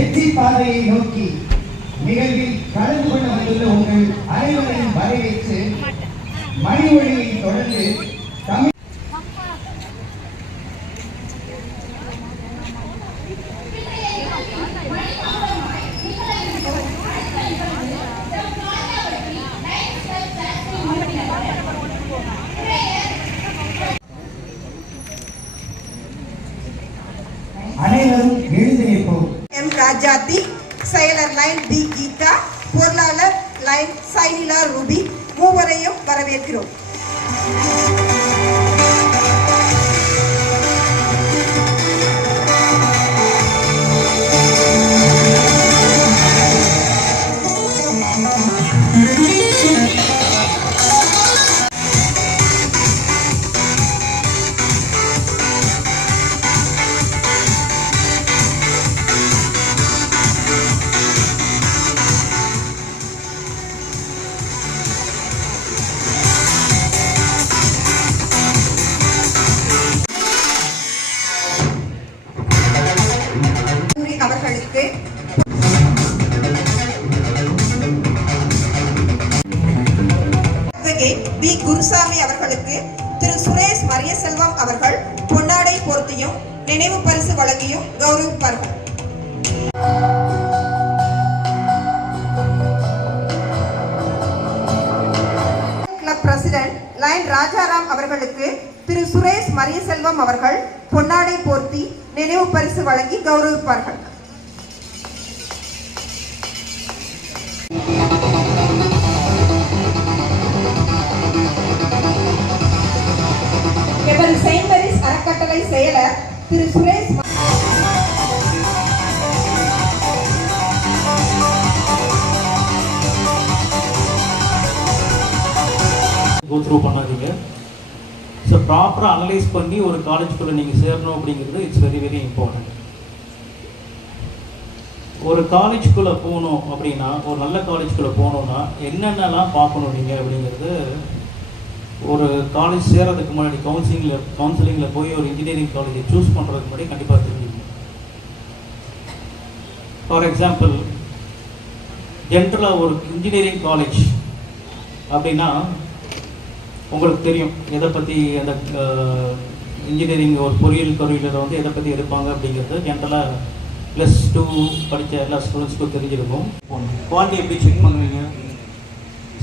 வெற்றி பாதையை நோக்கி நிகழ்வில் கலந்து கொள்ள வந்துள்ள உங்கள் அனைவரையும் வரவேற்று மணி ஒளியை தொடர்ந்து எம் செயலர் லைன் பி கீதா பொருளாளர் லைன் சைனிலா ரூபி மூவரையும் வரவேற்கிறோம். நினைவு பரிசு வழங்கியும் கௌரவிப்பார்கள் கிளப் பிரசிடென்ட் லைன் ராஜாராம் அவர்களுக்கு திரு. சுரேஷ் மரியசெல்வம் அவர்கள் பொன்னாடை போர்த்தி நினைவு பரிசு வழங்கி கௌரவிப்பார்கள் திரு சுரேஷ் த்ரூ பண்ணாதீங்க. ஸோ ப்ராப்பராக அனலைஸ் பண்ணி ஒரு காலேஜ்குள்ளே நீங்கள் சேரணும் அப்படிங்கிறது இட்ஸ் வெரி வெரி இம்பார்ட்டன்ட் ஒரு காலேஜ்குள்ளே போகணும் அப்படின்னா ஒரு நல்ல காலேஜ்குள்ளே போகணுன்னா என்னென்னலாம் பார்க்கணும் நீங்கள் அப்படிங்கிறது ஒரு காலேஜ் சேரதுக்கு முன்னாடி கவுன்சிலிங்கில் கவுன்சிலிங்கில் போய் ஒரு இன்ஜினியரிங் காலேஜை சூஸ் பண்ணுறதுக்கு முன்னாடி கண்டிப்பாக தெரிஞ்சுக்கணும். ஃபார் எக்ஸாம்பிள் ஜென்ரலாக ஒரு இன்ஜினியரிங் காலேஜ் அப்படின்னா உங்களுக்கு தெரியும் எதை பற்றி அந்த இன்ஜினியரிங் ஒரு பொறியியல் கல்லூரியில் வந்து எதை பற்றி எடுப்பாங்க அப்படிங்கிறது ஜென்ரலாக ப்ளஸ் டூ படித்த எல்லா ஸ்டூடெண்ட்ஸ்க்கும் தெரிஞ்சிருக்கும். குவாலிட்டி எப்படி செக் பண்ணுவீங்க?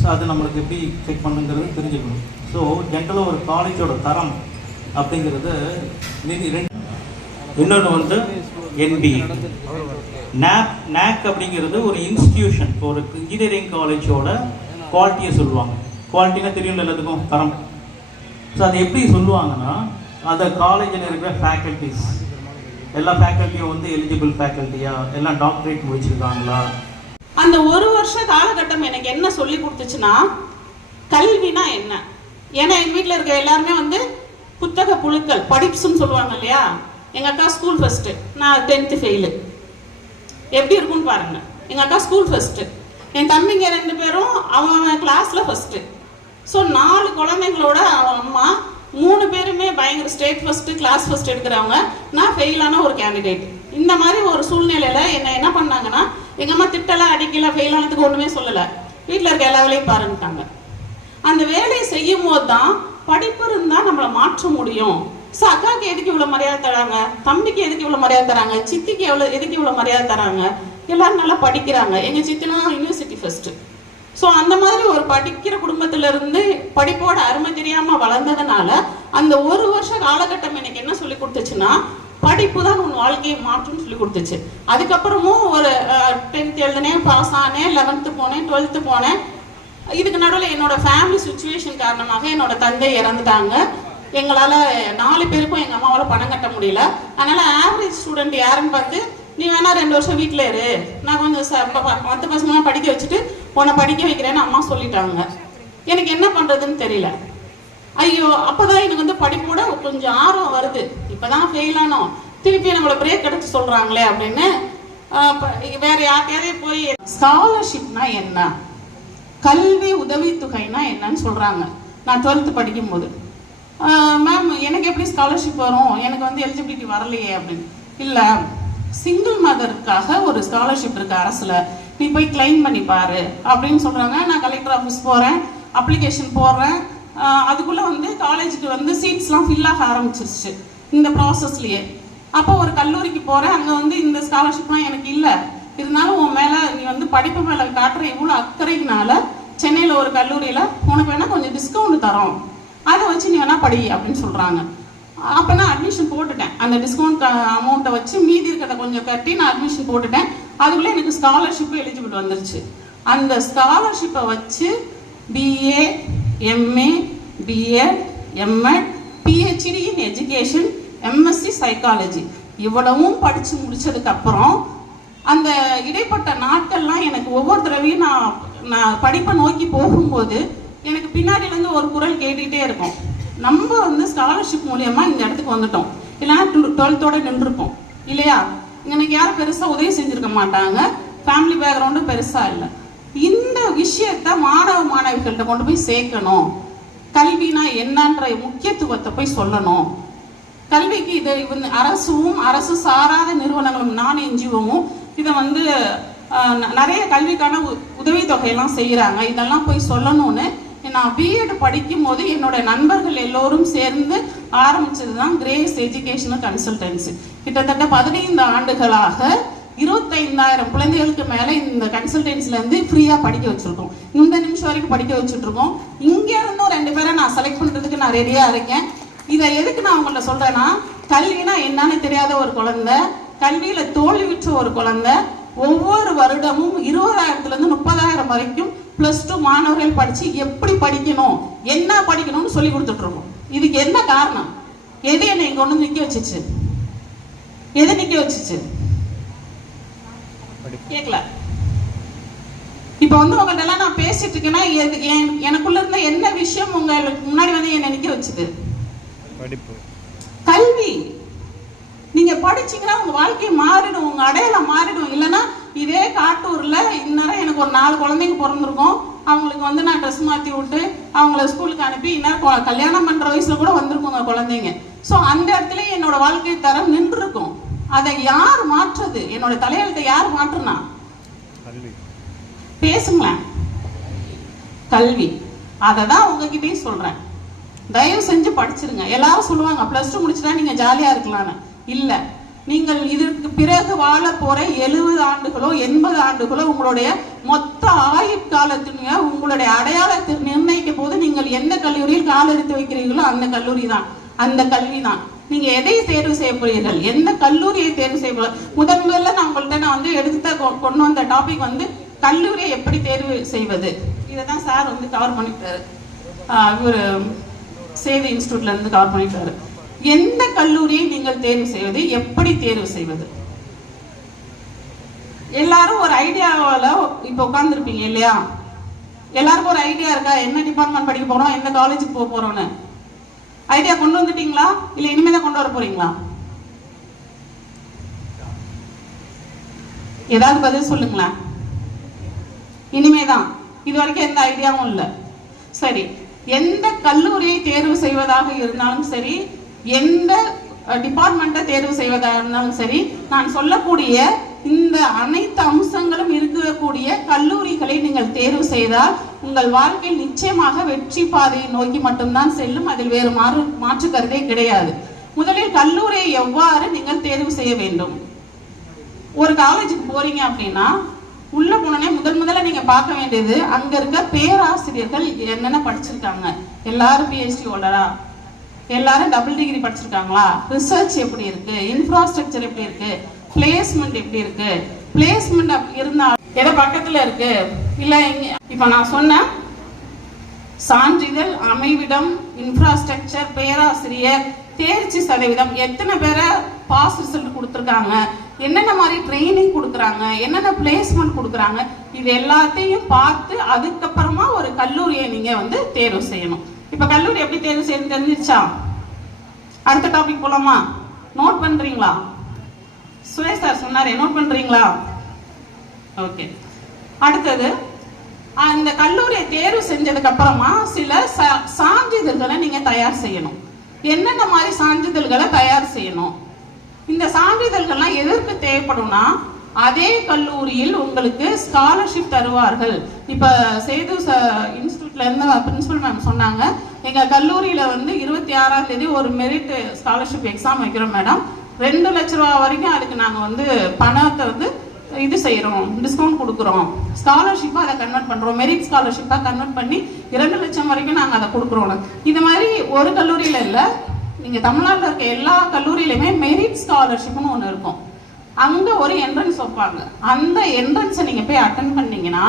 ஸோ அது நம்மளுக்கு எப்படி செக் பண்ணுங்கிறது தெரிஞ்சுக்கணும். ஸோ ஜென்ரலாக ஒரு காலேஜோட தரம் அப்படிங்கிறது இன்னொன்று வந்து என்பி நேக் நேக் அப்படிங்கிறது ஒரு இன்ஸ்டிடியூஷன் ஒரு இன்ஜினியரிங் காலேஜோட குவாலிட்டியை சொல்லுவாங்க. குவாலிட்டினா தெரியும் எல்லாத்துக்கும் தரம். ஸோ அது எப்படி சொல்லுவாங்கன்னா அந்த காலேஜில் இருக்கிற ஃபேக்கல்ட்டிஸ் எல்லா ஃபேக்கல்ட்டியும் வந்து எலிஜிபிள் ஃபேக்கல்ட்டியா எல்லாம் டாக்டரேட் முடிச்சிருக்காங்களா? அந்த ஒரு வருஷ காலகட்டம் எனக்கு என்ன சொல்லி கொடுத்துச்சுன்னா கல்வினா என்ன? ஏன்னா எங்கள் வீட்டில் இருக்க எல்லாருமே வந்து புத்தக புழுக்கள் படிப்ஸ்ன்னு சொல்லுவாங்க இல்லையா? எங்கள் அக்கா ஸ்கூல் ஃபஸ்ட்டு நான் டென்த்து ஃபெயிலு எப்படி இருக்கும்னு பாருங்க. எங்கள் அக்கா ஸ்கூல் ஃபஸ்ட்டு என் தம்பிங்க ரெண்டு பேரும் அவன் கிளாஸில் ஃபஸ்ட்டு ஸோ நாலு குழந்தைங்களோட அவன் அம்மா மூணு பேருமே பயங்கர ஸ்டேட் ஃபஸ்ட்டு கிளாஸ் ஃபஸ்ட் எடுக்கிறவங்க. நான் ஃபெயிலான ஒரு கேண்டிடேட் இந்த மாதிரி ஒரு சூழ்நிலையில் என்னை என்ன பண்ணாங்கன்னா எங்கள் அம்மா திட்டலாம் அடிக்கல ஃபெயில் ஆனதுக்கு ஒன்றுமே சொல்லலை. வீட்டில் இருக்க எல்லா வேலையும் பாருங்கிட்டாங்க அந்த வேலையை செய்யும் போது தான் படிப்பு இருந்தால் நம்மளை மாற்ற முடியும். ஸோ அக்காவுக்கு எதுக்கு இவ்வளோ மரியாதை தராங்க? தம்பிக்கு எதுக்கு இவ்வளோ மரியாதை தராங்க? சித்திக்கு எவ்வளோ எதுக்கு இவ்வளோ மரியாதை தராங்க? எல்லாரும் நல்லா படிக்கிறாங்க. எங்கள் சித்தினா யூனிவர்சிட்டி ஃபர்ஸ்ட் ஸோ அந்த மாதிரி ஒரு படிக்கிற குடும்பத்திலிருந்து படிப்போட அருமை தெரியாமல் வளர்ந்ததுனால அந்த ஒரு வருஷ காலகட்டம் எனக்கு என்ன சொல்லி கொடுத்துச்சுன்னா படிப்பு தான் உன் வாழ்க்கையை மாற்றும்னு சொல்லி கொடுத்துச்சு. அதுக்கப்புறமும் ஒரு டென்த் எழுதினேன் பாஸ் ஆனேன் லெவன்த்து போனேன் டுவெல்த்து போனேன். இதுக்கு நடுவில் என்னோட ஃபேமிலி சுச்சுவேஷன் காரணமாக என்னோட தந்தை இறந்துட்டாங்க. எங்களால் நாலு பேருக்கும் எங்கள் அம்மாவால் பணம் கட்ட முடியல. அதனால் ஆவரேஜ் ஸ்டூடெண்ட் யாருன்னு பார்த்து நீ வேணா ரெண்டு வருஷம் வீட்டில் இரு. நான் கொஞ்சம் ச- ப- மற்ற பசங்களாம் படிக்க வச்சுட்டு உன்னை படிக்க வைக்கிறேன்னு அம்மா சொல்லிட்டாங்க. எனக்கு என்ன பண்ணுறதுன்னு தெரியல. ஐயோ அப்போதான் எனக்கு வந்து படிப்போட கொஞ்சம் ஆர்வம் வருது. இப்பதான் ஃபெயில் ஆனோம். திருப்பி நம்மளை பிரேக் எடுத்து சொல்கிறாங்களே அப்படின்னு வேற யார்கிட்டயாவது போய் ஸ்காலர்ஷிப்னா என்ன? கல்வி உதவித்தொகைனா என்னன்னு சொல்கிறாங்க நான் டுவெல்த்து படிக்கும்போது. மேம் எனக்கு எப்படி ஸ்காலர்ஷிப் வரும்? எனக்கு வந்து எலிஜிபிலிட்டி வரலையே அப்படின்னு. இல்லை சிங்கிள் மதருக்காக ஒரு ஸ்காலர்ஷிப் இருக்கு அரசில். நீ போய் கிளைம் பண்ணி பாரு அப்படின்னு சொல்கிறாங்க நான் கலெக்டர் ஆஃபீஸ் போகிறேன் அப்ளிகேஷன் போடுறேன். அதுக்குள்ளே வந்து காலேஜுக்கு வந்து சீட்ஸ்லாம் ஃபில் ஆக ஆரம்பிச்சிருச்சு. இந்த ப்ராசஸ்லேயே அப்போ ஒரு கல்லூரிக்கு போகிறேன் அங்கே வந்து இந்த ஸ்காலர்ஷிப்லாம் எனக்கு இல்லை. இருந்தாலும் உன் மேல நீ வந்து படிப்பு மேல காட்டுற இவ்வளோ அக்கறையினால சென்னையில் ஒரு கல்லூரியில் உனக்கு வேணால் கொஞ்சம் டிஸ்கவுண்ட் தரோம். அதை வச்சு நீ வேணால் படி அப்படின்னு சொல்கிறாங்க அப்போ நான் அட்மிஷன் போட்டுட்டேன். அந்த டிஸ்கவுண்ட் அமௌண்ட்டை வச்சு மீதி இருக்கிறத கொஞ்சம் கட்டி நான் அட்மிஷன் போட்டுட்டேன். அதுக்குள்ளே எனக்கு ஸ்காலர்ஷிப்பு எலிஜிபிள் வந்துருச்சு. அந்த ஸ்காலர்ஷிப்பை வச்சு BA MA BEd MEd PhD in education MSc psychology இவ்வளவும் படித்து முடித்ததுக்கப்புறம் அந்த இடைப்பட்ட நாட்கள்லாம் எனக்கு ஒவ்வொரு தடவையும் நான் நான் படிப்பை நோக்கி போகும்போது எனக்கு பின்னாடிலேருந்து ஒரு குரல் கேட்டுக்கிட்டே இருக்கும். நம்ம வந்து ஸ்காலர்ஷிப் மூலயமா இந்த இடத்துக்கு வந்துட்டோம். இல்லைன்னா டுவெல்த்தோட நின்றுருப்போம். இல்லையா? எனக்கு யாரும் பெருசாக உதவி செஞ்சுருக்க மாட்டாங்க. ஃபேமிலி பேக்ரவுண்டும் பெருசாக இல்லை. இந்த விஷயத்த மாணவ மாணவிகள்கிட்ட கொண்டு போய் சேர்க்கணும். கல்வினா என்னன்ற முக்கியத்துவத்தை போய் சொல்லணும். கல்விக்கு இது வந்து அரசும் அரசு சாராத நிறுவனங்களும் நான் என்ஜிஓவும் இதை வந்து ந- நிறைய கல்விக்கான உ- உதவித்தொகையெல்லாம் செய்கிறாங்க இதெல்லாம் போய் சொல்லணும்னு நான் பிஎட் படிக்கும் போது என்னோட நண்பர்கள் எல்லோரும் சேர்ந்து ஆரம்பிச்சது தான் கிரேஸ் எஜுகேஷனல் கன்சல்டன்சி கிட்டத்தட்ட பதினைந்து ஆண்டுகளாக இருபத்தைந்தாயிரம் குழந்தைகளுக்கு மேலே இந்த கன்சல்டன்சிலேருந்து ஃப்ரீயாக படிக்க வச்சுருக்கோம். இந்த நிமிஷம் வரைக்கும் படிக்க வச்சுட்ருக்கோம் இங்கேருந்தும் இருந்தும் ரெண்டு பேரை நான் செலக்ட் பண்ணுறதுக்கு நான் ரெடியாக இருக்கேன். இதை எதுக்கு நான் உங்கள்கிட்ட சொல்கிறேன்னா கல்வினா என்னன்னு தெரியாத ஒரு குழந்தை கல்வியில தோல்வியுற்ற ஒரு குழந்தை ஒவ்வொரு வருடமும் இருபதாயிரத்துல இருந்து முப்பதாயிரம் வரைக்கும் பிளஸ் டூ மாணவர்கள் படிச்சு எப்படி படிக்கணும் என்ன படிக்கணும்னு சொல்லி கொடுத்துட்டு இருக்கோம் இதுக்கு என்ன காரணம்? எது என்னை இங்க கொண்டு வந்து நிக்க வச்சுச்சு? எது நிக்க வச்சுச்சு? கேட்கல இப்ப வந்து உங்கள்ட்ட எல்லாம் நான் பேசிட்டு இருக்கேன்னா எனக்குள்ள இருந்த என்ன விஷயம் உங்களுக்கு முன்னாடி வந்து என்னை நிக்க வச்சுது? கல்வி. நீங்க படிச்சீங்கன்னா உங்க வாழ்க்கை மாறிடும் உங்க அடையாளம் மாறிடும். இல்லைன்னா இதே காட்டூர்ல இந்நேரம் எனக்கு ஒரு நாலு குழந்தைங்க பிறந்திருக்கும். அவங்களுக்கு வந்து நான் ட்ரெஸ் மாத்தி விட்டு அவங்கள ஸ்கூலுக்கு அனுப்பி கொ- கல்யாணம் பண்ற வயசுல கூட வந்திருக்குங்க குழந்தைங்க. ஸோ அந்த இடத்துல என்னோட வாழ்க்கை தரம் நின்று இருக்கும் அதை யார் மாற்றுது? என்னோட தலையெழுத்தை யார் மாற்றுனா? பேசுங்களேன். கல்வி. அதை தான் உங்ககிட்டயும் சொல்றேன். தயவு செஞ்சு படிச்சிருங்க. எல்லாரும் சொல்லுவாங்க ப்ளஸ் டூ முடிச்சுட்டா நீங்க ஜாலியா இருக்கலாம்னு. இல்லை. நீங்கள் இதற்கு பிறகு வாழ போற எழுபது ஆண்டுகளோ எண்பது ஆண்டுகளோ உங்களுடைய மொத்த ஆயுட்காலத்தினுடைய உங்களுடைய அடையாளத்தை நிர்ணயிக்கும் போது நீங்கள் எந்த கல்லூரியில் கால் எடுத்து வைக்கிறீர்களோ அந்த கல்லூரி தான். அந்த கல்வி தான். நீங்க எதை தேர்வு செய்ய போறீர்கள் எந்த கல்லூரியை தேர்வு செய்ய போற முதன் முதல்ல நான் நான் வந்து எடுத்த கொ- கொண்டு வந்த டாபிக் வந்து கல்லூரியை எப்படி தேர்வு செய்வது? இதை தான் சார் வந்து கவர் பண்ணிட்டாரு இவர் சேவை இன்ஸ்டியூட்ல இருந்து கவர் பண்ணிட்டாரு எந்த கல்லூரியை நீங்கள் தேர்வு செய்வது? எப்படி தேர்வு செய்வது? எல்லாரும் ஒரு ஐடியாவில் இப்போ உட்காந்துருப்பீங்க இல்லையா? எல்லாருக்கும் ஒரு ஐடியா இருக்கா? என்ன டிபார்ட்மெண்ட் படிக்க போறோம்? எந்த காலேஜுக்கு போக போறோம்னு? ஐடியா கொண்டு வந்துட்டீங்களா? இல்ல இனிமே தான் கொண்டு வர போறீங்களா? ஏதாவது பதில் சொல்லுங்களேன். இனிமேதான். இது வரைக்கும் எந்த ஐடியாவும் இல்லை. சரி. எந்த கல்லூரியை தேர்வு செய்வதாக இருந்தாலும் சரி எந்த டிபார்ட்மெண்ட்டை தேர்வு செய்வதாக இருந்தாலும் சரி நான் சொல்லக்கூடிய இந்த அனைத்து அம்சங்களும் இருக்கக்கூடிய கல்லூரிகளை நீங்கள் தேர்வு செய்தால் உங்கள் வாழ்க்கையில் நிச்சயமாக வெற்றி பாதையை நோக்கி மட்டும்தான் செல்லும் அதில் வேறு மாறு மாற்று கருதே கிடையாது. முதலில் கல்லூரியை எவ்வாறு நீங்கள் தேர்வு செய்ய வேண்டும்? ஒரு காலேஜுக்கு போறீங்க அப்படின்னா உள்ள போனோடனே முதல் முதல்ல நீங்க பார்க்க வேண்டியது அங்க இருக்க பேராசிரியர்கள் என்னென்ன படிச்சிருக்காங்க? எல்லாரும் பிஹெச்டி ஹோல்டரா எல்லாரும் டபுள் டிகிரி படிச்சிருக்காங்களா? ரிசர்ச் எப்படி இருக்கு? இன்ஃப்ராஸ்ட்ரக்சர் எப்படி இருக்கு? பிளேஸ்மெண்ட் எப்படி இருக்கு? பிளேஸ்மெண்ட் இருந்தால் எதை பக்கத்துல இருக்கு? இல்ல இப்ப நான் சொன்ன சான்றிதழ் அமைவிடம் இன்ஃப்ராஸ்ட்ரக்சர் பேராசிரியர் தேர்ச்சி சதவீதம் எத்தனை பேரை பாஸ் ரிசல்ட் கொடுத்துருக்காங்க? என்னென்ன மாதிரி ட்ரைனிங் கொடுக்குறாங்க? என்னென்ன பிளேஸ்மெண்ட் கொடுக்குறாங்க? இது எல்லாத்தையும் பார்த்து அதுக்கப்புறமா ஒரு கல்லூரியை நீங்கள் வந்து தேர்வு செய்யணும். இப்போ கல்லூரி எப்படி தேர்வு செய்யணும் தெரிஞ்சிருச்சா? அடுத்த டாபிக் போலாமா? நோட் பண்ணுறீங்களா சுரேஷ் சார் சொன்னாரே நோட் பண்ணுறீங்களா ஓகே அடுத்தது அந்த கல்லூரியை தேர்வு செஞ்சதுக்கு அப்புறமா சில சான்றிதழ்களை நீங்க தயார் செய்யணும். என்னென்ன மாதிரி சான்றிதழ்களை தயார் செய்யணும்? இந்த சான்றிதழ்கள்லாம் எதற்கு தேவைப்படும்னா அதே கல்லூரியில் உங்களுக்கு ஸ்காலர்ஷிப் தருவார்கள். இப்போ சேது இன்ஸ்டியூட்லேருந்து பிரின்சிபல் மேம் சொன்னாங்க. எங்கள் கல்லூரியில் வந்து இருபத்தி ஆறாம் தேதி ஒரு மெரிட் ஸ்காலர்ஷிப் எக்ஸாம் வைக்கிறோம் மேடம் ரெண்டு லட்ச ரூபா வரைக்கும் அதுக்கு நாங்கள் வந்து பணத்தை வந்து இது செய்கிறோம் டிஸ்கவுண்ட் கொடுக்குறோம். ஸ்காலர்ஷிப்பாக அதை கன்வெர்ட் பண்ணுறோம் மெரிட் ஸ்காலர்ஷிப்பாக கன்வெர்ட் பண்ணி இரண்டு லட்சம் வரைக்கும் நாங்கள் அதை கொடுக்குறோம். இது மாதிரி ஒரு கல்லூரியில் இல்லை நீங்கள் தமிழ்நாட்டில் இருக்க எல்லா கல்லூரியிலையுமே மெரிட் ஸ்காலர்ஷிப்னு ஒன்று இருக்கும். அங்க ஒரு என்ட்ரன்ஸ் வைப்பாங்க. அந்த என்ட்ரன்ஸை நீங்க போய் அட்டன் பண்ணீங்கன்னா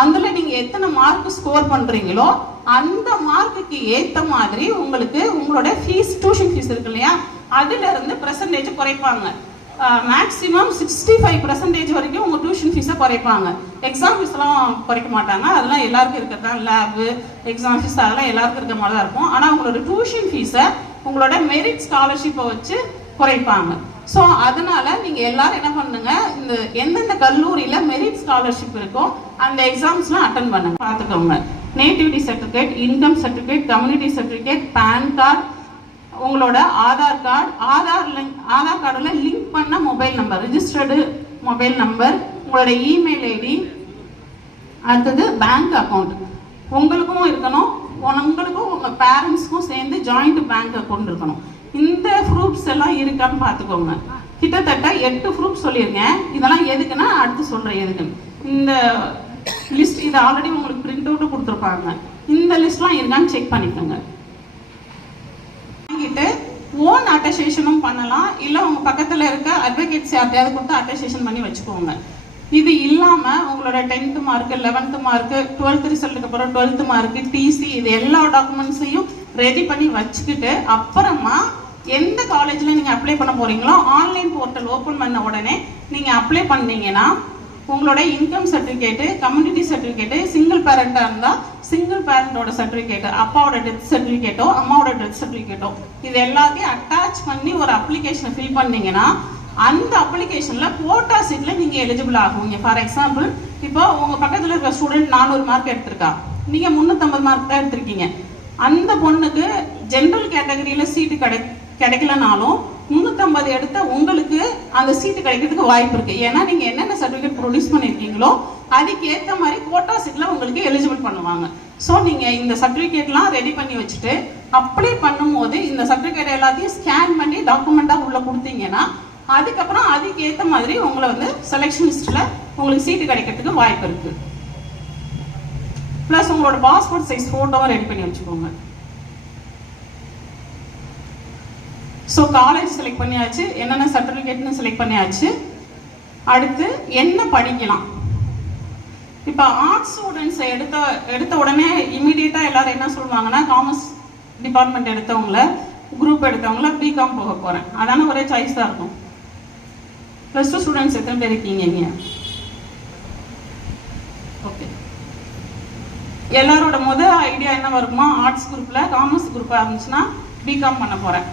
அதுல நீங்க எத்தனை மார்க் ஸ்கோர் பண்றீங்களோ அந்த மார்க்குக்கு ஏத்த மாதிரி உங்களுக்கு உங்களோட ஃபீஸ் டியூஷன் ஃபீஸ் இருக்கு இல்லையா? அதுல இருந்து குறைப்பாங்க. மேக்ஸிமம் சிக்ஸ்டி ஃபைவ் பர்சன்டேஜ் வரைக்கும் உங்கள் டியூஷன் ஃபீஸை குறைப்பாங்க. எக்ஸாம் ஃபீஸ்லாம் குறைக்க மாட்டாங்க. அதெல்லாம் எல்லாருக்கும் இருக்கிறது தான் லேபு எக்ஸாம் ஃபீஸ் அதெல்லாம் எல்லாருக்கும் இருக்கிற மாதிரி தான் இருக்கும். ஆனால் உங்களோட டியூஷன் ஃபீஸை உங்களோட மெரிட் ஸ்காலர்ஷிப்பை வச்சு குறைப்பாங்க. ஸோ அதனால நீங்கள் எல்லாரும் என்ன பண்ணுங்க? இந்த எந்தெந்த கல்லூரியில் மெரிட் ஸ்காலர்ஷிப் இருக்கோ அந்த எக்ஸாம்ஸ்லாம் அட்டன் பண்ணுங்க. பார்த்துக்கோங்க. Nativity certificate income certificate community certificate PAN card உங்களோட ஆதார் கார்டு ஆதார் லிங்க் ஆதார் கார்டில் லிங்க் பண்ண mobile number registered mobile number உங்களோட இமெயில் ஐடி அடுத்தது பேங்க் அக்கௌண்ட் உங்களுக்கும் இருக்கணும். உங்களுக்கும் உங்கள் பேரண்ட்ஸ்க்கும் சேர்ந்து ஜாயிண்ட் பேங்க் அக்கௌண்ட் இருக்கணும். இந்த ப்ரூஃப்ஸ் எல்லாம் இருக்கான்னு பார்த்துக்கோங்க. கிட்டத்தட்ட எட்டு ப்ரூஃப் சொல்லியிருக்கேன். இதெல்லாம் எதுக்குன்னா அடுத்து சொல்கிறேன் எதுக்குன்னு இந்த லிஸ்ட் இது ஆல்ரெடி உங்களுக்கு பிரிண்ட் அவுட்டு கொடுத்துருப்பாங்க. இந்த லிஸ்ட்லாம் இருக்கான்னு செக் பண்ணிக்கோங்க. வாங்கிட்டு ஓன் அட்டஸ்டேஷனும் பண்ணலாம். இல்லை உங்கள் பக்கத்தில் இருக்க அட்வொகேட்ஸ் யார்ட்டையாவது கொடுத்து அட்டஸ்டேஷன் பண்ணி வச்சுக்கோங்க. இது இல்லாமல் உங்களோட tenth mark eleventh mark twelfth ரிசல்ட்டுக்கு அப்புறம் டுவெல்த்து மார்க்கு டிசி இது எல்லா டாக்குமெண்ட்ஸையும் ரெடி பண்ணி வச்சுக்கிட்டு அப்புறமா எந்த காலேஜில் நீங்கள் அப்ளை பண்ண போகிறீங்களோ ஆன்லைன் போர்ட்டல் ஓப்பன் பண்ண உடனே நீங்கள் அப்ளை பண்ணீங்கன்னா உங்களோட income certificate community certificate single பேரண்ட்டாக இருந்தால் சிங்கிள் பேரண்டோட சர்டிஃபிகேட்டு அப்பாவோட டெத் சர்டிஃபிகேட்டோ அம்மாவோட டெத் சர்டிஃபிகேட்டோ இது எல்லாத்தையும் அட்டாச் பண்ணி ஒரு அப்ளிகேஷனை ஃபில் பண்ணீங்கன்னா அந்த அப்ளிகேஷனில் கோட்டா சீட்டில் நீங்கள் எலிஜிபிள் ஆகுவீங்க. ஃபார் எக்ஸாம்பிள் இப்போ உங்கள் பக்கத்தில் இருக்கிற ஸ்டூடெண்ட் நானூறு மார்க் எடுத்திருக்கா. நீங்கள் முந்நூற்றம்பது மார்க் தான் எடுத்திருக்கீங்க. அந்த பொண்ணுக்கு ஜென்ரல் கேட்டகரியில் சீட்டு கிடை கிடைக்கலனாலும் முந்நூற்றம்பது எடுத்த உங்களுக்கு அந்த சீட்டு கிடைக்கிறதுக்கு வாய்ப்பு இருக்கு. ஏன்னா நீங்க என்னென்ன சர்டிஃபிகேட் ப்ரொடியூஸ் பண்ணிருக்கீங்களோ அதுக்கு ஏத்த மாதிரி கோட்டா சீட்டில் உங்களுக்கு எலிஜிபிள் பண்ணுவாங்க. ஸோ நீங்க இந்த சர்டிஃபிகேட்லாம் ரெடி பண்ணி வச்சுட்டு அப்ளை பண்ணும்போது இந்த சர்டிஃபிகேட் எல்லாத்தையும் ஸ்கேன் பண்ணி டாக்குமெண்டா உள்ள கொடுத்தீங்கன்னா அதுக்கப்புறம் அதுக்கு ஏத்த மாதிரி உங்களை வந்து செலெக்ஷன் லிஸ்ட்ல உங்களுக்கு சீட்டு கிடைக்கிறதுக்கு வாய்ப்பு இருக்கு. ப்ளஸ் உங்களோட பாஸ்போர்ட் சைஸ் போட்டோவை ரெடி பண்ணி வச்சுக்கோங்க. ஸோ காலேஜ் செலக்ட் பண்ணியாச்சு. என்னென்ன சர்டிஃபிகேட்னு செலக்ட் பண்ணியாச்சு. அடுத்து என்ன படிக்கலாம்? இப்போ ஆர்ட்ஸ் ஸ்டூடெண்ட்ஸ் எடுத்த எடுத்த உடனே இமீடியட்டாக எல்லாரும் என்ன சொல்லுவாங்கன்னா காமர்ஸ் டிபார்ட்மெண்ட் எடுத்தவங்கள குரூப் எடுத்தவங்கள பிகாம் போக போகிறேன் அதான ஒரே சாய்ஸ் தான் இருக்கும். ப்ளஸ் டூ ஸ்டூடெண்ட்ஸ் எத்தனை பேர் இருக்கீங்க இங்கே? ஓகே எல்லாரோட முத ஐடியா என்ன வருமா ஆர்ட்ஸ் குரூப்பில் காமர்ஸ் குரூப்பாக இருந்துச்சுன்னா பிகாம் பண்ண போகிறேன்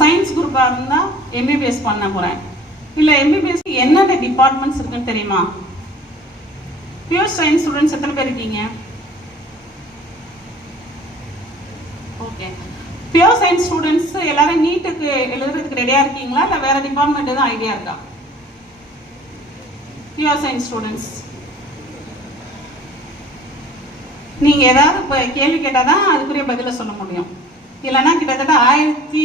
சயின்ஸ் குரூப்பாக இருந்தால் எம்பிபிஎஸ் பண்ண போகிறேன் இல்லை எம்பிபிஎஸ் என்னென்ன டிபார்ட்மெண்ட்ஸ் இருக்குன்னு தெரியுமா? பியூர் சயின்ஸ் ஸ்டூடெண்ட்ஸ் எத்தனை பேர் இருக்கீங்க? ஓகே பியூர் சயின்ஸ் ஸ்டூடெண்ட்ஸ் எல்லாரும் நீட்டுக்கு எழுதுறதுக்கு ரெடியாக இருக்கீங்களா? இல்லை வேற டிபார்ட்மெண்ட் எதுவும் ஐடியா இருக்கா? பியூர் சயின்ஸ் ஸ்டூடெண்ட்ஸ் நீங்கள் ஏதாவது இப்போ கேள்வி கேட்டாதான் அதுக்குரிய பதிலை சொல்ல முடியும். இல்லைன்னா கிட்டத்தட்ட ஆயிரத்தி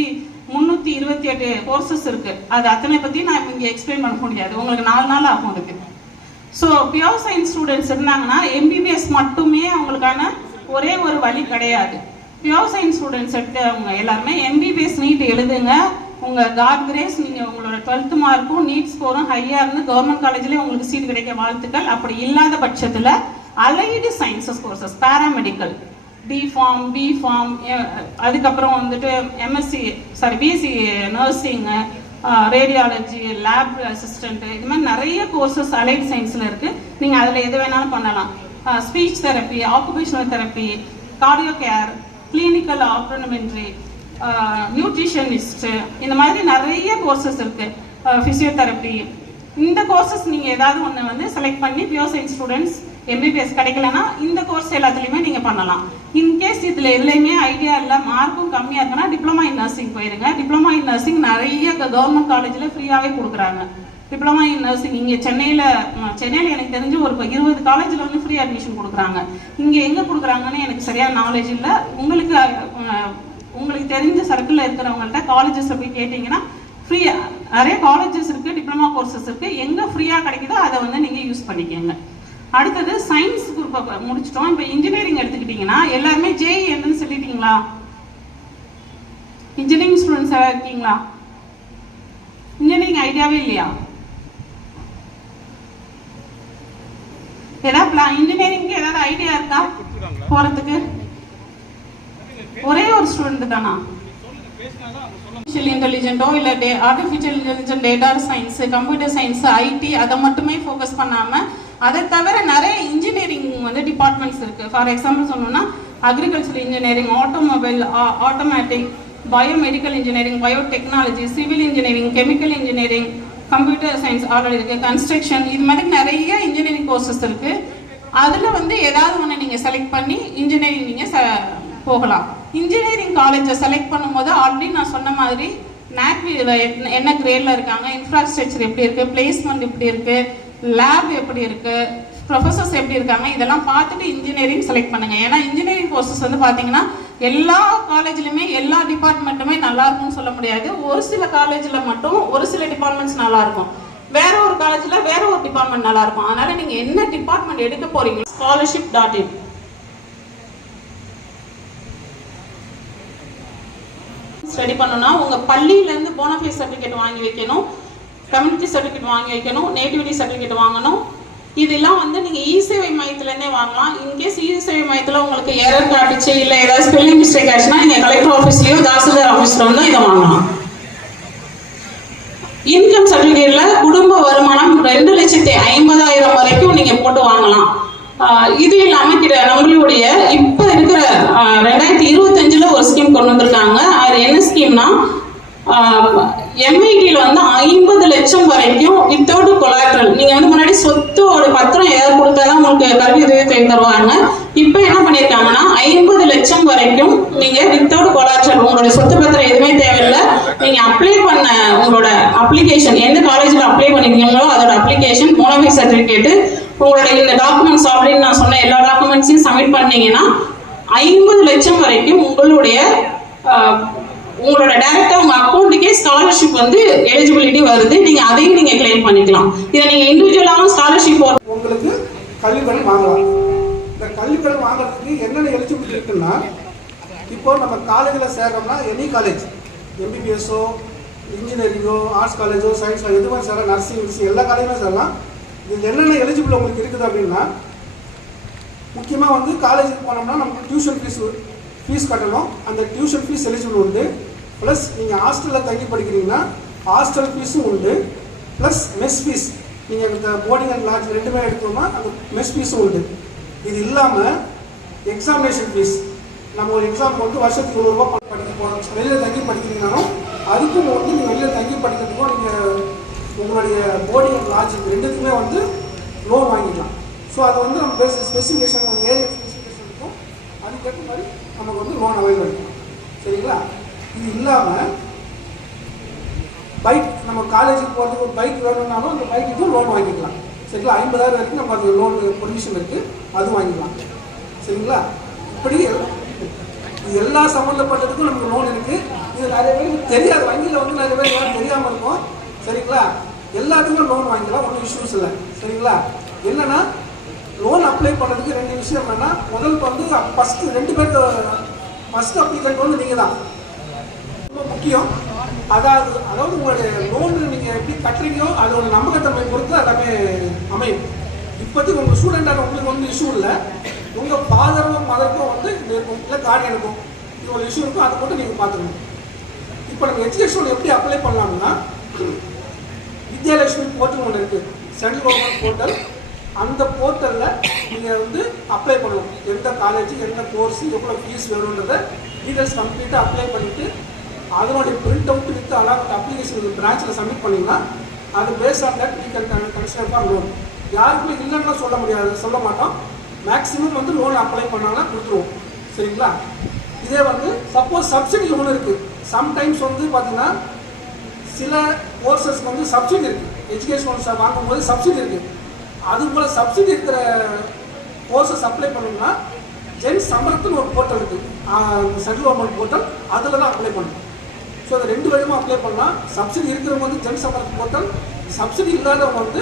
முந்நூற்றி இருபத்தி எட்டு கோர்சஸ் இருக்குது அது அத்தனை பற்றி நான் இங்கே எக்ஸ்பிளைன் பண்ண முடியாது. உங்களுக்கு நாலு நாள் ஆகும் அதுக்கு. ஸோ பியோர் சயின்ஸ் ஸ்டூடெண்ட்ஸ் இருந்தாங்கன்னா எம்பிபிஎஸ் மட்டுமே அவங்களுக்கான ஒரே ஒரு வழி கிடையாது. பியோர் சயின்ஸ் ஸ்டூடெண்ட்ஸ் எடுத்தவங்க எல்லாருமே எம்பிபிஎஸ் நீட் எழுதுங்க. உங்கள் காட் கிரேஸ் நீங்கள் உங்களோட டுவெல்த் மார்க்கும் நீட் ஸ்கோரும் ஹையாக இருந்து கவர்மெண்ட் காலேஜ்லேயே உங்களுக்கு சீட் கிடைக்க வாழ்த்துக்கள். அப்படி இல்லாத பட்சத்தில் allied sciences courses paramedical D pharm pharm அதுக்கப்புறம் வந்துட்டு MSc sorry BSc nursing radiology lab assistant இது மாதிரி நிறைய கோர்சஸ் அலைட் சயின்ஸில் இருக்குது நீங்கள் அதில் எது வேணாலும் பண்ணலாம். Speech therapy occupational therapy cardio care clinical ஆப்ரனமெண்ட்ரி nutritionist இந்த மாதிரி நிறைய கோர்சஸ் இருக்குது ஃபிசியோதெரப்பி இந்த கோர்சஸ் நீங்கள் ஏதாவது ஒன்று வந்து செலக்ட் பண்ணி பியூர் சயின்ஸ் ஸ்டூடெண்ட்ஸ் எம்பிபிஎஸ் கிடைக்கலன்னா இந்த கோர்ஸ் எல்லாத்துலேயுமே நீங்கள் பண்ணலாம். இன்கேஸ் இதில் எதுலேயுமே ஐடியா இல்லை மார்க்கும் கம்மியாக இருக்குன்னா டிப்ளமா இன் நர்சிங் போயிருங்க. டிப்ளமா இன் நர்சிங் நிறைய கவர்மெண்ட் காலேஜில் ஃப்ரீயாகவே கொடுக்குறாங்க. டிப்ளமா இன் நர்சிங் இங்கே சென்னையில் சென்னையில் எனக்கு தெரிஞ்சு ஒரு இருபது காலேஜில் வந்து ஃப்ரீ அட்மிஷன் கொடுக்குறாங்க. இங்கே எங்கே கொடுக்குறாங்கன்னு எனக்கு சரியான நாலேஜ் இல்லை. உங்களுக்கு உங்களுக்கு தெரிஞ்ச சர்க்கிளில் இருக்கிறவங்கள்ட்ட காலேஜஸில் போய் கேட்டிங்கன்னா ஃப்ரீயாக நிறைய காலேஜஸ் இருக்குது டிப்ளமா கோர்சஸ் இருக்குது எங்கே ஃப்ரீயாக கிடைக்குதோ அதை வந்து நீங்கள் யூஸ் பண்ணிக்கோங்க. அடுத்தது சயின்ஸ் குரூப்பை முடிச்சிட்டோம். இப்போ இன்ஜினியரிங் எடுத்துக்கிட்டிங்கன்னா எல்லாருமே ஜேஇ என்னன்னு சொல்லிட்டீங்களா? இன்ஜினியரிங் ஸ்டூடெண்ட்ஸ் யாராவது இருக்கீங்களா? இன்ஜினியரிங் ஐடியாவே இல்லையா? ஏதாவது பிளான் இன்ஜினியரிங்க்கு ஏதாவது ஐடியா இருக்கா? போகிறதுக்கு ஒரே ஒரு ஸ்டூடெண்ட் தானா? ஆர்டிஃபிஷியல் இன்டெலிஜென்ட்டோ இல்லை டே artificial intelligent data science computer science IT அதை மட்டுமே ஃபோக்கஸ் பண்ணாமல் அதை தவிர நிறைய இன்ஜினியரிங் வந்து டிபார்ட்மெண்ட்ஸ் இருக்குது ஃபார் எக்ஸாம்பிள் சொன்னோம்னா agriculture engineering automobile automatic biomedical engineering biotechnology civil engineering chemical engineering computer science already இருக்குது கன்ஸ்ட்ரக்ஷன் இது மாதிரி நிறைய இன்ஜினியரிங் கோர்சஸ் இருக்குது அதில் வந்து ஏதாவது ஒன்று நீங்கள் செலக்ட் பண்ணி இன்ஜினியரிங் நீங்கள் போகலாம். இன்ஜினியரிங் காலேஜை செலக்ட் பண்ணும்போது ஆல்ரெடி நான் சொன்ன மாதிரி நாக்வியில் என்ன கிரேடில் இருக்காங்க இன்ஃப்ராஸ்ட்ரக்சர் எப்படி இருக்குது பிளேஸ்மெண்ட் எப்படி இருக்குது லேப் எப்படி இருக்குது ப்ரொஃபசர்ஸ் எப்படி இருக்காங்க? இதெல்லாம் பார்த்துட்டு இன்ஜினியரிங் செலக்ட் பண்ணுங்க. ஏன்னா இன்ஜினியரிங் கோர்சஸ் வந்து பார்த்தீங்கன்னா எல்லா காலேஜ்லையுமே எல்லா டிபார்ட்மெண்ட்டுமே நல்லா இருக்கும்னு சொல்ல முடியாது. ஒரு சில காலேஜில் மட்டும் ஒரு சில டிபார்ட்மெண்ட்ஸ் நல்லா இருக்கும். வேற ஒரு காலேஜில் வேற ஒரு டிபார்ட்மெண்ட் நல்லா இருக்கும். அதனால நீங்கள் என்ன டிபார்ட்மெண்ட் எடுக்க போறீங்க? ஸ்காலர்ஷிப் டாட் இன் ஸ்டடி பண்ணணும்னா உங்க பள்ளியில இருந்து போனஃபைட் சர்டிஃபிகேட் வாங்கி வைக்கணும். கம்யூனிட்டி சர்டிஃபிகேட் வாங்கி வைக்கணும் நேட்டிவிட்டி சர்டிஃபிகேட் வாங்கணும். இதெல்லாம் வந்து நீங்கள் இ சேவை வாங்கலாம். இன்கேஸ் இசேவை மையத்தில் உங்களுக்கு எரர் காட்டுச்சு இல்லை ஏதாவது ஸ்பெல்லிங் மிஸ்டேக் ஆச்சுன்னா நீங்கள் கலெக்டர் ஆஃபீஸ்லேயோ தாசில்தார் ஆஃபீஸில் வந்து இதை வாங்கலாம். இன்கம் சர்டிஃபிகேட்ல குடும்ப வருமானம் ரெண்டு லட்சத்தி ஐம்பதாயிரம் வரைக்கும் நீங்க போட்டு வாங்கலாம். இது இல்லாம கிட்ட நம்மளுடைய இப்ப இருக்கிற ரெண்டாயிரத்தி இருபத்தஞ்சுல ஒரு ஸ்கீம் கொண்டு வந்திருக்காங்க. அது என்ன ஸ்கீம்னா எம்ஐடியில் வந்து ஐம்பது லட்சம் வரைக்கும் வித்தவுட் கொலாட்ரல் நீங்கள் வந்து முன்னாடி சொத்தோட பத்திரம் ஏதாவது கொடுத்தாதான் உங்களுக்கு கல்வி உதவி தருவாங்க. இப்போ என்ன பண்ணியிருக்காங்கன்னா ஐம்பது லட்சம் வரைக்கும் நீங்கள் வித்தவுட் கொலாட்ரல் உங்களுடைய சொத்து பத்திரம் எதுவுமே தேவையில்லை. நீங்கள் அப்ளை பண்ண உங்களோட அப்ளிகேஷன் எந்த காலேஜில் அப்ளை பண்ணிருக்கீங்களோ அதோட அப்ளிகேஷன் போனஃபை சர்டிஃபிகேட்டு உங்களோட இந்த டாக்குமெண்ட்ஸ் அப்படின்னு நான் சொன்ன எல்லா டாக்குமெண்ட்ஸையும் சப்மிட் பண்ணீங்கன்னா ஐம்பது லட்சம் வரைக்கும் உங்களுடைய உங்களோட டைரக்டா உங்க அக்கௌண்ட் ஸ்காலர்ஷிப் வந்து எலிஜிபிலிட்டி வருது. நீங்க அதையும் நீங்க கிளைம் பண்ணிக்கலாம். இதை நீங்க இண்டிவிஜுவலாகவும் ஸ்காலர்ஷிப் உங்களுக்கு கல்விக்கடன் வாங்கலாம். இந்த கல்விக்கடன் வாங்குறதுக்கு என்னென்ன எலிஜிபிலிட்டி இருக்குன்னா இப்போ நம்ம காலேஜில் சேர்றோம்னா எனி காலேஜ் எம்பிபிஎஸ்ஸோ இன்ஜினியரிங்கோ ஆர்ட்ஸ் காலேஜோ சயின்ஸோ மாதிரி சேரலாம் நர்சிங் எல்லா காலேஜுமே சேரலாம் இதில் என்னென்ன எலிஜிபிள் உங்களுக்கு இருக்குது அப்படின்னா முக்கியமாக வந்து காலேஜுக்கு போனோம்னா நமக்கு டியூஷன் ஃபீஸ் ஃபீஸ் கட்டணும். அந்த டியூஷன் ஃபீஸ் எலிஜிபிள் உண்டு. ப்ளஸ் நீங்கள் ஹாஸ்டலில் தங்கி படிக்கிறீங்கன்னா ஹாஸ்டல் ஃபீஸும் உண்டு. ப்ளஸ் மெஸ் ஃபீஸ் நீங்கள் இந்த போர்டிங் அண்ட் லாட்ஜ் ரெண்டுமே எடுத்தோம்னா அந்த மெஸ் ஃபீஸும் உண்டு. இது இல்லாமல் எக்ஸாமினேஷன் ஃபீஸ் நம்ம ஒரு எக்ஸாம் வந்து வருஷத்துக்கு நூறுரூவா படிக்க போகிறோம் வெளியில் தங்கி படிக்கிறீங்கனாலும் அதுக்கும் வந்து நீங்கள் வெளியில் தங்கி படிக்கிறதுக்கும் நீங்கள் உங்களுடைய போர்டிங் அண்ட் லாட்ஜ் ரெண்டுத்துக்குமே வந்து லோன் வாங்கிக்கலாம். ஸோ அது வந்து நம்ம பேச ஸ்பெசிஃபிகேஷன் ஏரியா ஸ்பெசிஃபிகேஷன் இருக்கும். அதுக்கேற்ற மாதிரி நமக்கு வந்து லோன் அவைலபிள் சரிங்களா? இது இல்லாமல் பைக் நம்ம காலேஜுக்கு போகிறதுக்கு ஒரு பைக் வேணும்னாலும் அந்த பைக்குக்கும் லோன் வாங்கிக்கலாம். சரிங்களா? ஐம்பதாயிரம் வரைக்கும் நம்ம அது லோன் பொர்மிஷன் இருக்குது அது வாங்கிக்கலாம். சரிங்களா? இப்படி இது எல்லா சம்மந்தப்பட்டதுக்கும் நமக்கு லோன் இருக்குது இது நிறைய பேருக்கு தெரியாது. வங்கியில் வந்து நிறைய பேர் எல்லாம் தெரியாமல் இருக்கும். சரிங்களா? எல்லாத்துக்கும் லோன் வாங்கிக்கலாம். ஒன்றும் இஷ்யூஸ் இல்லை. சரிங்களா? என்னென்னா லோன் அப்ளை பண்ணுறதுக்கு ரெண்டு விஷயம் என்னென்னா முதல் வந்து ஃபஸ்ட்டு ரெண்டு பேருக்கு ஃபஸ்ட் அப்ளிகண்ட் வந்து நீங்கள் தான் ரொம்ப முக்கியம். அதாவது அதாவது உங்களுடைய லோன் நீங்கள் எப்படி கட்டுறீங்களோ அதோட நம்பகத்தன்மை பொறுத்து எல்லாமே அமையும். இப்போதைக்கு உங்கள் ஸ்டூடெண்டான உங்களுக்கு வந்து இஷ்யூ இல்லை. உங்கள் ஃபாதரும் மதருக்கும் வந்து இது இருக்கும். இல்லை கார்டியனுக்கும் இவ்வளோ இஷ்யூ இருக்கும். அதை மட்டும் நீங்கள் பார்த்துக்கணும். இப்போ நம்ம எஜுகேஷன் எப்படி அப்ளை பண்ணலாம்னா வித்யாலட்சுமி போர்ட்டல் ஒன்று இருக்குது சென்ட்ரல் கவர்மெண்ட் போர்ட்டல் அந்த போர்ட்டலில் நீங்கள் வந்து அப்ளை பண்ணணும். எந்த காலேஜ் எந்த கோர்ஸ் எவ்வளோ ஃபீஸ் வேணுன்றதை டீட்டெயில்ஸ் கம்ப்ளீட்டாக அப்ளை பண்ணிவிட்டு அதனுடைய print out with allot application பிரான்ச்சில் submit பண்ணிங்கன்னா அது பேஸ் ஆன் தட் நீங்கள் கன்சிடர் ஃபார் லோன் யாருக்குமே இல்லைன்னா சொல்ல முடியாது சொல்ல மாட்டோம். மேக்ஸிமம் வந்து லோன் அப்ளை பண்ணாங்கன்னா கொடுத்துருவோம். சரிங்களா? இதே வந்து சப்போஸ் சப்சிடி லோன் இருக்குது சம்டைம்ஸ் வந்து பார்த்தீங்கன்னா சில கோர்சஸ்க்கு வந்து சப்சிடி இருக்குது எஜுகேஷன் வாங்கும்போது சப்சிடி இருக்குது அது போல் சப்சிடி இருக்கிற கோர்சஸ் அப்ளை பண்ணணும்னா ஜென் சமரத்துன்னு ஒரு போர்ட்டல் இருக்குது சென்ட்ரல் கவர்மெண்ட் போர்ட்டல் அதில் தான் அப்ளை பண்ணணும். ஸோ அதை ரெண்டு விதமாக அப்ளை பண்ணலாம் சப்சிடி இருக்கிறவங்க வந்து ஜென் சம்பளத்து போர்ட்டல் சப்சிடி இல்லாதவங்க வந்து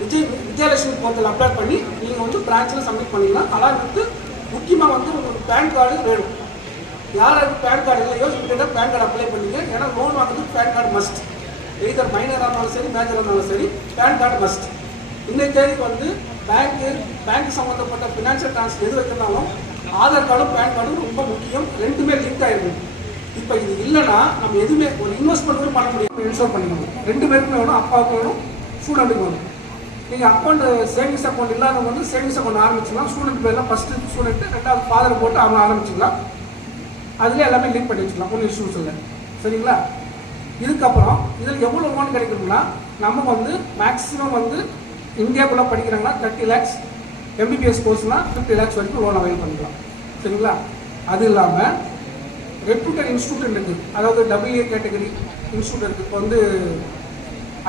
விஜய் விஜயலட்சுமி போர்ட்டல் அப்ளை பண்ணி நீங்கள் வந்து பிரான்ச்சில் சப்மிட் பண்ணிக்கலாம் ஆனால் வந்து முக்கியமாக வந்து உங்களுக்கு பேன் கார்டு வேணும். யாராவது பேன் கார்டு இல்லையோ இமீடியட்டாக பேன் கார்டு அப்ளை பண்ணுங்க. ஏன்னா லோன் வாங்குறதுக்கு பேன் கார்டு மஸ்ட் எய்தர் மைனராக இருந்தாலும் சரி மேஜராக இருந்தாலும் சரி பேன் கார்டு மஸ்ட் இன்றைய தேதிக்கு வந்து பேங்க்கு பேங்க் சம்மந்தப்பட்ட ஃபினான்ஷியல் ட்ரான்ஸ்ஃபர் எது வைக்கிறனாலும் ஆதார் கார்டும் பேன் கார்டும் ரொம்ப முக்கியம். ரெண்டுமே லிங்க் ஆயிருக்கும் இப்போ இது இல்லைன்னா நம்ம எதுவுமே ஒரு இன்வெஸ்ட்மெண்ட் கூட பண்ண முடியும் இன்ஸ்டால் பண்ணிக்கணும். ரெண்டு பேருக்குமே வேணும் அப்பாவுக்கு வேணும் ஸ்டூடெண்ட்டுக்கு வேணும். நீங்கள் அக்கௌண்ட் சேவிங்ஸ் அக்கௌண்ட் இல்லாதவங்க வந்து சேவிங்ஸ் அக்கௌண்ட் ஆரம்பிச்சிக்கலாம். ஸ்டூடெண்ட் பேர்லாம் ஃபஸ்ட்டு ஸ்டூடெண்ட்டு ரெண்டாவது ஃபாதர் போட்டு அவங்க ஆரம்பிச்சிக்கலாம். அதுலேயே எல்லாமே லிங்க் பண்ணி வச்சுக்கலாம். ஒன்றும் இஷ்யூஸ் இல்லை. சரிங்களா? இதுக்கப்புறம் இதில் எவ்வளோ லோன் கிடைக்கணும்னா நம்ம வந்து மேக்ஸிமம் வந்து இந்தியாக்குள்ளே படிக்கிறாங்கன்னா தேர்ட்டி லேக்ஸ் எம்பிபிஎஸ் கோர்ஸ்னால் ஃபிஃப்டி லேக்ஸ் வரைக்கும் லோன் அவைல் பண்ணிக்கலாம். சரிங்களா? அது இல்லாமல் ரெப்யூட்டட் இன்ஸ்டியூட் இருக்குது. அதாவது டபிள்யூஏ கேட்டகரி இன்ஸ்டியூட் இருக்குது. இப்போ வந்து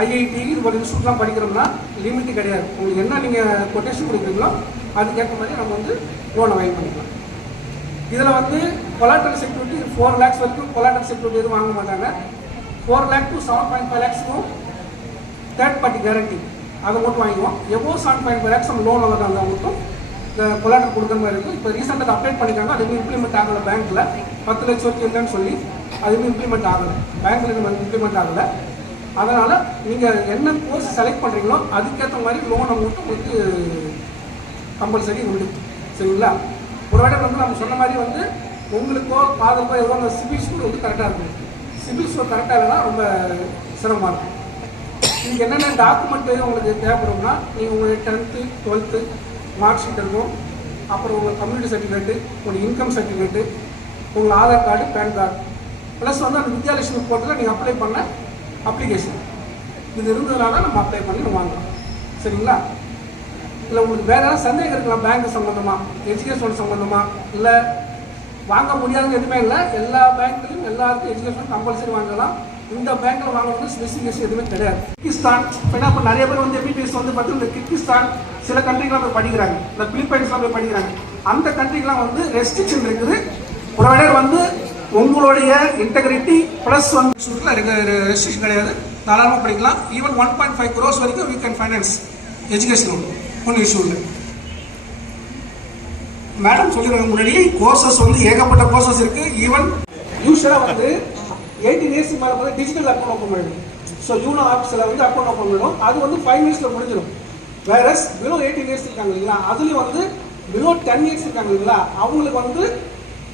ஐஐடி இது போல இன்ஸ்டியூட்லாம் படிக்கிறோம்னா லிமிட்டு கிடையாது. உங்களுக்கு என்ன நீங்கள் கொட்டேஷன் கொடுக்குறீங்களோ அதுக்கேற்ற மாதிரி நம்ம வந்து லோனை வாங்கி பண்ணிக்கலாம். இதில் வந்து கொலாட்டல் செக்யூரிட்டி ஃபோர் லேக்ஸ் வரைக்கும் கொலாட்டல் செக்யூரிட்டி எதுவும் வாங்க மாட்டாங்க. Four lakh to seven point five லேக்ஸ்க்கும் third party guarantee அதை மட்டும் வாங்கிக்குவோம். எவ்வளோ செவன் பாயிண்ட் ஃபைவ் லேக்ஸ் நம்ம லோன் வந்தாங்க மட்டும் இந்த கொடுக்குற மாதிரி இருக்கும். இப்போ ரீசெண்டாக அப்டேட் பண்ணியிருக்காங்க அது இம்ப்ளிமெண்ட் ஆகலை பேங்க்கில் பத்து லட்சம் வரைக்கும் சொல்லி அது இம்ப்ளிமெண்ட் ஆகலை. பேங்க்கில் நம்ம இம்ப்ளிமெண்ட் ஆகலை. அதனால் நீங்கள் என்ன கோர்ஸ் செலக்ட் பண்ணுறீங்களோ அதுக்கேற்ற மாதிரி லோன் அமௌண்ட்டு உங்களுக்கு கம்பல்சரி உண்டு. சரிங்களா? ஒரு வேளை வந்து நம்ம சொன்ன மாதிரி வந்து உங்களுக்கோ ஃபாதருக்கோ ஏதோ அந்த சிபில் ஸ்கோர் வந்து கரெக்டாக இருக்கும். சிபில் ஸ்கோர் கரெக்டாக இல்லைன்னா ரொம்ப சிரமமாக இருக்கும். நீங்கள் என்னென்ன டாக்குமெண்ட்டு உங்களுக்கு தேவைப்படும்னா நீங்கள் உங்களுடைய டென்த்து டுவெல்த்து மார்க் ஷீட் இருக்கும். அப்புறம் உங்கள் கம்யூனிட்டி சர்டிஃபிகேட்டு உங்கள் இன்கம் சர்டிஃபிகேட்டு உங்கள் Aadhaar card PAN card plus வந்து அந்த வித்யாலட்சுமி போர்ட்டலில் நீங்கள் அப்ளை பண்ண அப்ளிகேஷன் இது இருந்ததுனால நம்ம அப்ளை பண்ணி நம்ம வாங்கலாம் சரிங்களா? இல்லை உங்களுக்கு வேறு ஏதாவது சந்தேகம் இருக்கலாம் பேங்க் சம்மந்தமாக எஜுகேஷன் சம்மந்தமா இல்லை வாங்க முடியாதுன்னு எதுவுமே இல்லை. எல்லா பேங்க்லையும் எல்லாருக்கும் எஜுகேஷன் கம்பல்சரி வாங்கலாம் இந்த பேங்க்ல வாங்குறது ஸ்பெசிஃபிகேஷன் எதுவுமே கிடையாது. கிர்கிஸ்தான் ஏன்னா இப்போ நிறைய பேர் வந்து எம்பிபிஎஸ் வந்து பார்த்தீங்கன்னா இந்த கிர்கிஸ்தான் சில கண்ட்ரிக்கெலாம் போய் படிக்கிறாங்க. இந்த பிலிப்பைன்ஸ்லாம் போய் படிக்கிறாங்க. அந்த கண்ட்ரிக்கெலாம் வந்து ரெஸ்ட்ரிக்ஷன் இருக்குது. ப்ரொவைடர் வந்து உங்களுடைய இன்டெகிரிட்டி ப்ளஸ் வந்து ரெஸ்ட்ரிக்ஷன் கிடையாது. தாராளமாக படிக்கலாம். Even one point five crores வரைக்கும் we can finance education loan ஒன்றும் இஷ்யூ இல்லை மேடம் சொல்லிடுறாங்க முன்னாடி கோர்சஸ் வந்து ஏகப்பட்ட கோர்சஸ் இருக்கு. ஈவன் யூஸ்வலாக வந்து எயிட்டி இயர்ஸ் மேலே வந்து டிஜிட்டல் அக்கௌண்ட் ஓப்பன் பண்ணிடும் ஸோ யூனோ ஆஃபீஸில் வந்து அக்கௌண்ட் ஓப்பன் பண்ணிடும். அது வந்து ஃபைவ் மினிட்ஸில் முடிஞ்சிடும். வேறஸ் பிலோ எயிட்டீன் இயர்ஸ் இருக்காங்க இல்லைங்களா? அதுலேயும் வந்து பிலோ டென் இயர்ஸ் இருக்காங்க இல்லைங்களா? அவங்களுக்கு வந்து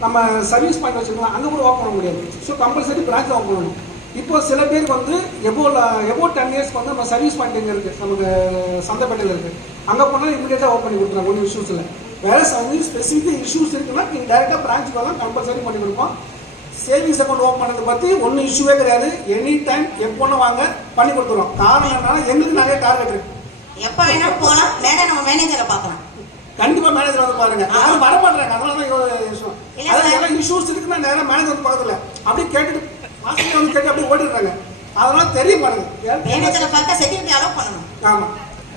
நம்ம சர்வீஸ் பாயிண்ட் வச்சுருக்கலாம். அங்கே கூட ஓப்பன் பண்ண முடியாது. ஸோ கம்பல்சரி பிரான்ச் ஓப்பன் பண்ணணும். இப்போ சில பேர் வந்து எபோ எபோ டென் இயர்ஸ்க்கு வந்து நம்ம சர்வீஸ் பாயிண்ட் எங்கே இருக்குது நமக்கு சந்தைப்பேட்டையில் இருக்குது அங்கே போனால் இமீடியட்டாக ஓப்பன் பண்ணி கொடுத்துருவோம் ஒன்றும் இஷ்யூஸ் இல்லை. வேறு சர்வீஸ் ஸ்பெசிஃபிக் இஷ்யூஸ் இருக்குன்னா நீங்கள் டேரெக்டாக பிரான்ச்சுக்கு வரலாம் கம்பல்சரி பண்ணி கொடுப்போம். சேவிங்ஸ் அக்கௌண்ட் ஓப்பன் பண்ணுறது பற்றி ஒன்றும் இஷ்யூவே கிடையாது. எனி டைம் எப்போன்னு வாங்க பண்ணி கொடுத்துருவோம் காரணம் என்னன்னா எங்களுக்கு நிறைய டார்கெட் இருக்கு. எப்ப வேணாலும் போலாம். மேடம் நம்ம மேனேஜரை பார்க்கலாம். கண்டிப்பா மேனேஜர் வந்து பாருங்க. யாரும் வர மாட்டாங்க அதனால தான் எல்லாம் இஷ்யூஸ் இருக்குன்னா நேரம் மேனேஜர் வந்து பக்கத்துல அப்படியே கேட்டுட்டு வாசல்ல வந்து கேட்டு அப்படியே ஓடிடுறாங்க. அதனால தெரிய மாட்டேங்குது. மேனேஜரை பார்த்தா செக்யூரிட்டி அலோவ் பண்ணணும். ஆமா.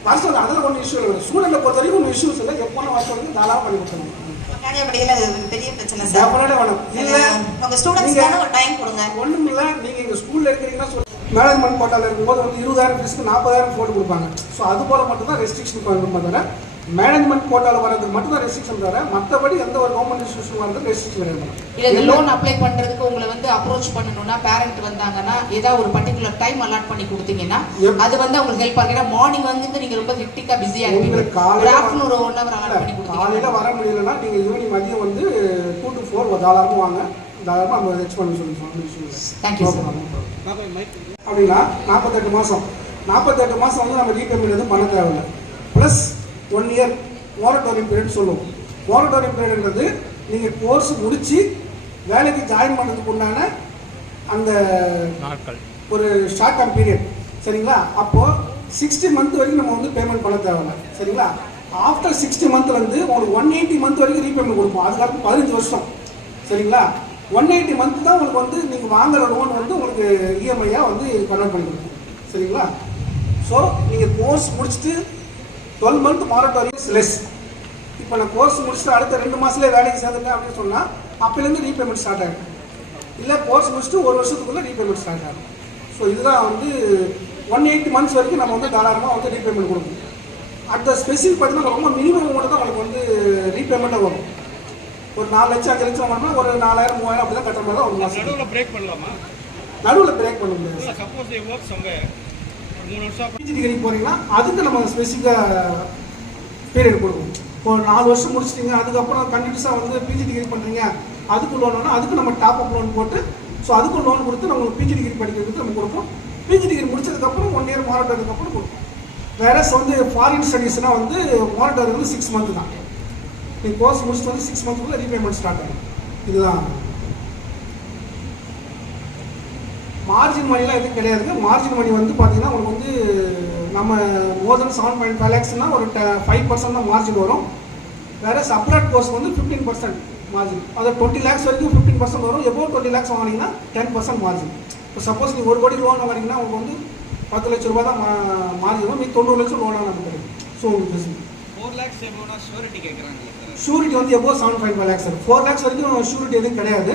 வருஷம் அதில் ஒன்றும் இஷ்யூ இல்லை. ஸ்டூடெண்ட்டை பொறுத்த வரைக்கும் ஒன்றும் இஷ்யூஸ் இல்லை. எப்போன வருஷம் வரைக்கும் தாராளமாக பண்ணி கொடுத்துருவோம் காரியாபடியில் அது ஒரு பெரிய பிரச்சனை சார். வேணும். இல்லை உங்க ஸ்டூடெண்ட்ஸ்க்கான ஒரு டைம் கொடுங்க. ஒன்றும் இல்லை நீங்கள் எங்கள் ஸ்கூலில் இருக்கிறீங்கன்னா சொல்லி மேனேஜ்மெண்ட் கோட்டாவில் இருக்கும்போது வந்து இருபதாயிரம் ஃபீஸ்க்கு நாற்பதாயிரம் போட்டு கொடுப்பாங்க. ஸோ அது போல் மட்டும்தான் ரெஸ்ட்ரிக்ஷன் பண்ணுறோம் தவிர மேனேஜ்மெண்ட் கோட்டாவில் வர்றதுக்கு மட்டும்தான் ரெஸ்ட்ரிக்ஷன் தவிர மற்றபடி எந்த ஒரு கவர்மெண்ட் இன்ஸ்டியூஷன் வர்றது ரெஸ்ட்ரிக்ஷன் கிடையாது. இல்ல இந்த லோன் அப்ளை பண்றதுக்கு உங்களை வந்து அப்ரோச் பண்ணணும்னா பேரண்ட் வந்தாங்கன்னா ஏதாவது ஒரு பர்டிகுலர் டைம் அலாட் பண்ணி கொடுத்தீங்கன்னா. அது வந்து உங்களுக்கு ஹெல்ப் ஆகும் ஏன்னா மார்னிங் வந்து நீங்க ரொம்ப ஹெக்டிக்கா பிஸியா இருப்பீங்க. ஒரு காலையில ஆஃப்டர்நூன் ஒரு ஒன் ஹவர் அலாட் பண்ணி காலையில் கொடுத்தீங்கன்னா வர முடியலன்னா நீங்கள் ஈவினிங் மதியம் வந்து டூ டு ஃபோர் தாராளமாக வாங்க. தாராளமாக நம்ம ரெச் பண்ணி சொல்லி sir. அப்படின்னா நாற்பத்தெட்டு மாதம் நாற்பத்தெட்டு மாதம் வந்து நம்ம ரீபேமெண்ட் எதுவும் பண்ண தேவையில்லை. Plus one year moratorium period சொல்லுவோம். மோரட்டோரியம் பீரியட்ன்றது நீங்கள் கோர்ஸ் முடித்து வேலைக்கு ஜாயின் பண்ணுறதுக்கு உண்டான அந்த நாட்கள். ஒரு ஷார்ட் டேர்ம் பீரியட் சரிங்களா? அப்போது சிக்ஸ்டி மந்த் வரைக்கும் நம்ம வந்து பேமெண்ட் பண்ண தேவையில்ல. சரிங்களா? ஆஃப்டர் சிக்ஸ்டி மந்த்லேருந்து உங்களுக்கு ஒன் எயிட்டி மந்த் வரைக்கும் ரீபேமெண்ட் கொடுப்போம். அதுக்கப்புறம் பதினஞ்சு வருஷம். சரிங்களா? ஒன் எயிட்டி மந்த் தான் உங்களுக்கு வந்து நீங்கள் வாங்குற லோன் வந்து உங்களுக்கு E இஎம்ஐயாக வந்து கன்வெர்ட் பண்ணி கொடுக்கும் சரிங்களா? ஸோ நீங்கள் கோர்ஸ் முடிச்சுட்டு டுவெல் மந்த் மாரட்டோரியஸ் லெஸ் இப்போ நான் கோர்ஸ் முடிச்சுட்டு அடுத்த ரெண்டு மாதத்துல வேலைக்கு சேர்ந்துட்டேன் அப்படின்னு சொன்னால் அப்போலேருந்து ரீபேமெண்ட் ஸ்டார்ட் ஆகிடும் இல்லை கோர்ஸ் முடிச்சுட்டு ஒரு வருஷத்துக்குள்ளே ரீபேமெண்ட் ஸ்டார்ட் ஆகும் ஸோ இதுதான் வந்து ஒன் எயிட்டி மந்த்ஸ் வரைக்கும் நம்ம வந்து தாராளமாக வந்து ரீபேமெண்ட் கொடுக்கணும். அந்த ஸ்பெசிஃபிக் பார்த்தீங்கன்னா ரொம்ப மினிமம் மட்டும் தான் உங்களுக்கு வந்து ரீபேமெண்ட்டாக வரும். ஒரு நாலு லட்சம் அஞ்சு லட்சம் வரணும்னா ஒரு நாலாயிரம் மூவாயிரம் அப்படி தான் கட்டுற மாதிரி தான் ஒரு மாதம் நடுவில் பிரேக் பண்ணலாமா? நடுவில் பிரேக் பண்ண முடியாது. சப்போஸ் பிஜி டிகிரி போறீங்கன்னா அதுக்கு நம்ம ஸ்பெசிஃபிக்காக பீரியட் கொடுக்கும் இப்போ நாலு வருஷம் முடிச்சிட்டிங்க அதுக்கப்புறம் கண்டினியூஸாக வந்து பிஜி டிகிரி பண்ணுறீங்க அதுக்கு லோன் அதுக்கு நம்ம டாப் அப் லோன் போட்டு ஸோ அதுக்கும் லோன் கொடுத்து நம்ம பிஜி டிகிரி படிக்கிறதுக்கு நம்ம கொடுப்போம். பிஜி டிகிரி முடிச்சதுக்கப்புறம் ஒன் இயர் மாரட்டோரியதுக்கப்புறம் கொடுப்போம். வேற வந்து ஃபாரின் ஸ்டடீஸ்னால் வந்து மாரட்டோரி வந்து சிக்ஸ் மந்த்து தான். நீங்கள் கோர்ஸ் முடிச்சுட்டு வந்து சிக்ஸ் மந்த்துக்குள்ள ரீபேமெண்ட் ஸ்டார்ட் ஆகும். இதுதான். மார்ஜின் மணிலாம் எதுவும் கிடையாதுங்க. மார்ஜின் மணி வந்து பார்த்தீங்கன்னா உங்களுக்கு வந்து நம்ம more than seven point five லேக்ஸ்னால் ஒரு ஃபைவ் பர்சன்ட் தான் மார்ஜின் வரும். வேற சப்ளாட் கோர்ஸ் வந்து ஃபிஃப்டீன் பர்சன்ட் மார்ஜின் அது டுவெண்ட்டி லேக்ஸ் வரைக்கும் ஃபிஃப்டீன் பர்சன்ட் வரும். எபோவ் டுவெண்ட்டி லேக்ஸ் வாங்கினீங்கன்னா டென் பர்சன்ட் மார்ஜின் இப்போ சப்போஸ் நீங்கள் ஒரு கோடி லோன் வாங்கினீங்கன்னா உங்களுக்கு வந்து பத்து லட்ச ரூபா தான் மார்ஜின் வரும். மீதி தொண்ணூறு லட்சம் லோனாக நமக்கு கிடைக்கும் ஸோ உங்களுக்கு ஃபோர் லேக்ஸ் எவ்வளோனா ஷூரிட்டி கேட்குறாங்க ஷூரிட்டி வந்து above seven point five lakhs four lakhs வரைக்கும் ஷூரிட்டி எதுவும் கிடையாது.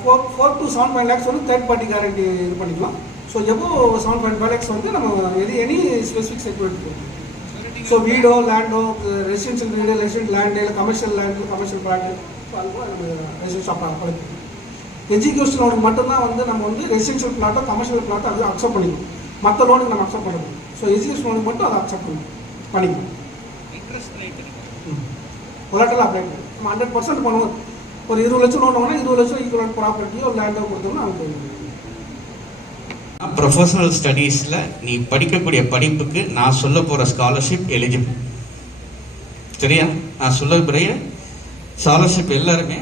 Four four to seven point lakhs வந்து தேர்ட் பார்ட்டி கேரண்டி இது பண்ணிக்கலாம். So above seven point five lakhs வந்து நம்ம எது எனி ஸ்பெசிஃபிக் செக்யூரிட்டி ஸோ வீடோ லேண்டோ ரெசிடென்ஷியல் வீடு ரெசிடென்ட் லேண்டு இல்லை commercial land commercial product so அது கூட நம்ம அப்ளை எஜுகேஷன் லோனுக்கு மட்டும்தான் வந்து நம்ம வந்து ரெசிடென்ஷியல் பிளாட்டோ கமர்ஷியல் பிளாட்டோ அது அக்செப்ட் பண்ணிக்கணும் மற்ற லோனுக்கு நம்ம அக்செப்ட் பண்ணணும் ஸோ எஜுகேஷன் லோனுக்கு மட்டும் அதை அக்செப்ட் பண்ணணும் பண்ணிக்கணும் இன்ட்ரெஸ்ட் ரேட் கொலாட்டெல்லாம் அப்ளை பண்ணணும் நம்ம ஹண்ட்ரட் பர்சன்ட் பண்ணுவோம். ஒரு இருபது லட்சம் லோன் வாங்கினா இருபது லட்சம் ஈக்குவல் ப்ராப்பர்ட்டியோ லேண்டோ கொடுத்தோம்னா அவங்க ப்ரொஃபஷனல் ஸ்டடீஸில் நீ படிக்கக்கூடிய படிப்புக்கு நான் சொல்ல போகிற ஸ்காலர்ஷிப் எலிஜிபிள் சரியா? நான் சொல்ல போகிற ஸ்காலர்ஷிப் எல்லாருமே